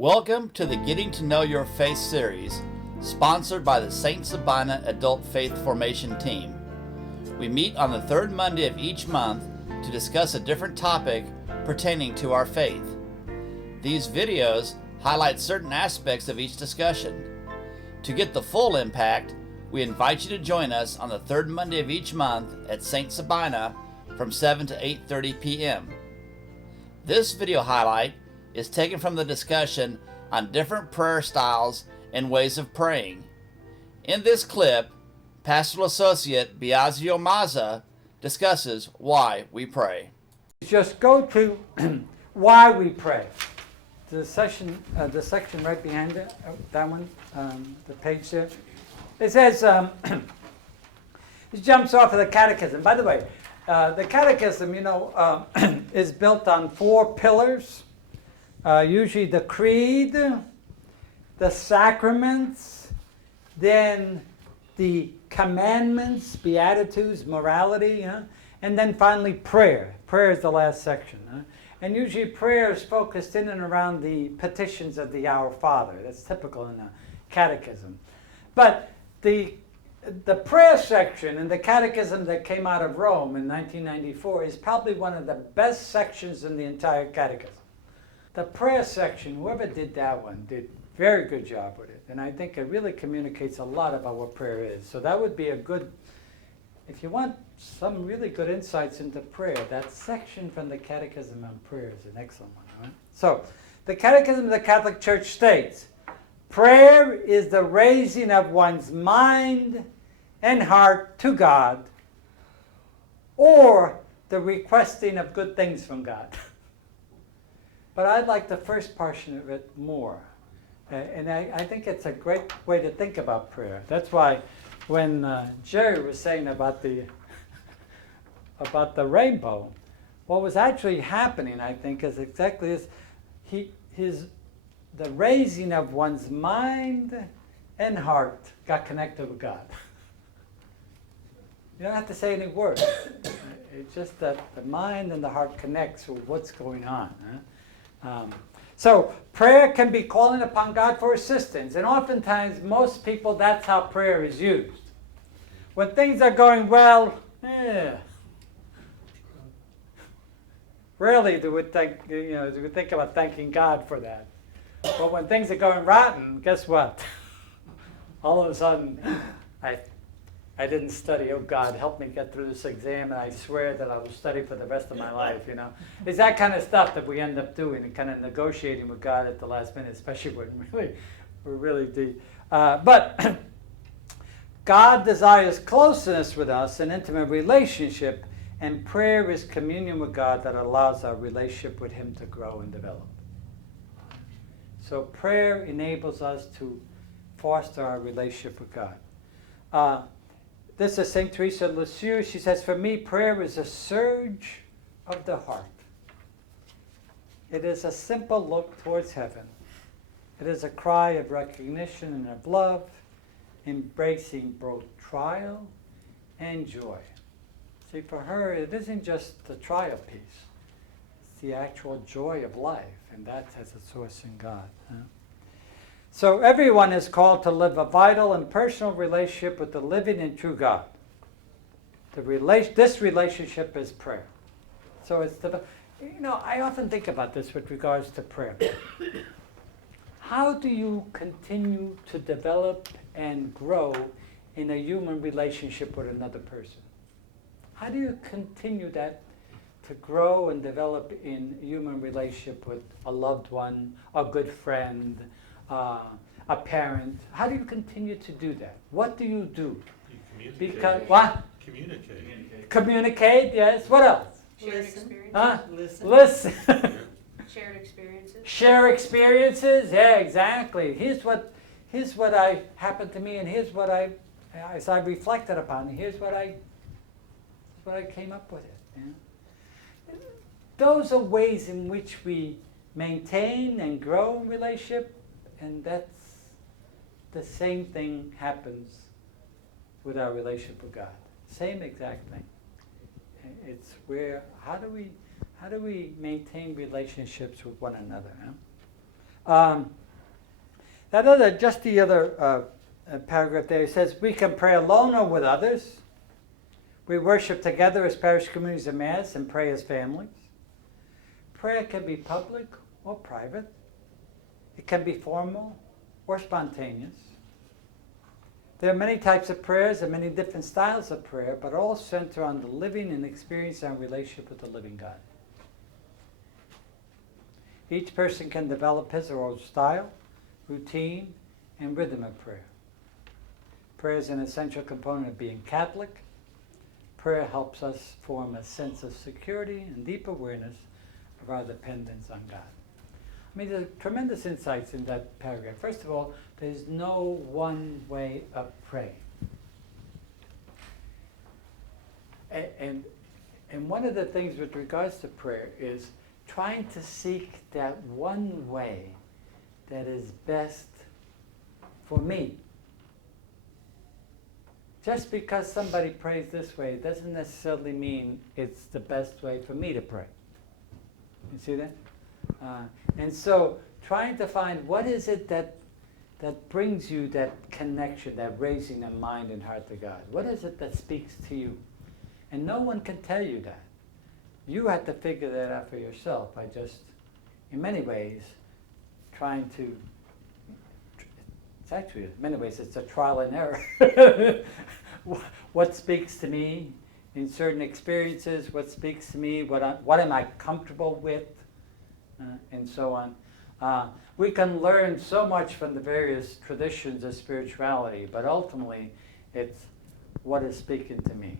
Welcome to the Getting to Know Your Faith series, sponsored by the St. Sabina Adult Faith Formation Team. We meet on the third Monday of each month to discuss a different topic pertaining to our faith. These videos highlight certain aspects of each discussion. To get the full impact, we invite you to join us on the third Monday of each month at St. Sabina from 7 to 8:30 p.m. This video highlight is taken from the discussion on different prayer styles and ways of praying. In this clip, Pastoral Associate Biagio Mazza discusses why we pray. Just go to why we pray. The section right behind it, that one, the page there. It says, it jumps off of the catechism. By the way, the catechism, is built on 4 pillars. Usually the creed, the sacraments, then the commandments, beatitudes, morality, and then finally prayer. Prayer is the last section. And usually prayer is focused in and around the petitions of the Our Father. That's typical in the catechism. But the prayer section in the catechism that came out of Rome in 1994 is probably one of the best sections in the entire catechism. The prayer section, whoever did that one, did a very good job with it. And I think it really communicates a lot about what prayer is. So that would be a good, if you want some really good insights into prayer, that section from the Catechism on Prayer is an excellent one. Right? So, the Catechism of the Catholic Church states, prayer is the raising of one's mind and heart to God, or the requesting of good things from God. But I like the first portion of it more. And I think it's a great way to think about prayer. That's why when Jerry was saying about the rainbow, what was actually happening, I think, is exactly this. The raising of one's mind and heart got connected with God. You don't have to say any words. It's just that the mind and the heart connects with what's going on. So prayer can be calling upon God for assistance. And oftentimes, most people, that's how prayer is used. When things are going well, rarely do we think about thanking God for that. But when things are going rotten, guess what? All of a sudden, I didn't study. Oh, God, help me get through this exam, and I swear that I will study for the rest of my life, It's that kind of stuff that we end up doing and kind of negotiating with God at the last minute, especially when we're really deep. But God desires closeness with us, an intimate relationship, and prayer is communion with God that allows our relationship with Him to grow and develop. So prayer enables us to foster our relationship with God. This is St. Teresa of Lisieux. She says, for me, prayer is a surge of the heart. It is a simple look towards heaven. It is a cry of recognition and of love, embracing both trial and joy. See, for her, it isn't just the trial piece. It's the actual joy of life, and that has its source in God. So everyone is called to live a vital and personal relationship with the living and true God. This relationship is prayer. So it's I often think about this with regards to prayer. How do you continue to develop and grow in a human relationship with another person? How do you continue that to grow and develop in human relationship with a loved one, a good friend, a parent? How do you continue to do that? What do you do? You communicate. Because what? Communicate. Yes. What else? Shared experiences. Listen. Shared experiences. Share experiences. Yeah, exactly. Here's what happened to me, and here's what as I reflected upon, and here's what I came up with it. Those are ways in which we maintain and grow relationship. And that's the same thing happens with our relationship with God. Same exact thing. It's how do we maintain relationships with one another? Just the other paragraph there, it says we can pray alone or with others. We worship together as parish communities of Mass and pray as families. Prayer can be public or private. It can be formal or spontaneous. There are many types of prayers and many different styles of prayer, but all center on the living and experience and relationship with the living God. Each person can develop his or her style, routine, and rhythm of prayer. Prayer is an essential component of being Catholic. Prayer helps us form a sense of security and deep awareness of our dependence on God. I mean, there are tremendous insights in that paragraph. First of all, there's no one way of praying. And one of the things with regards to prayer is trying to seek that one way that is best for me. Just because somebody prays this way doesn't necessarily mean it's the best way for me to pray. You see that? And so trying to find what is it that brings you that connection, that raising of mind and heart to God. What is it that speaks to you? And no one can tell you that. You have to figure that out for yourself by just, in many ways, trying to, it's actually, in many ways, it's a trial and error. What speaks to me in certain experiences, what speaks to me, what am I comfortable with, and so on. We can learn so much from the various traditions of spirituality, but ultimately it's what is speaking to me.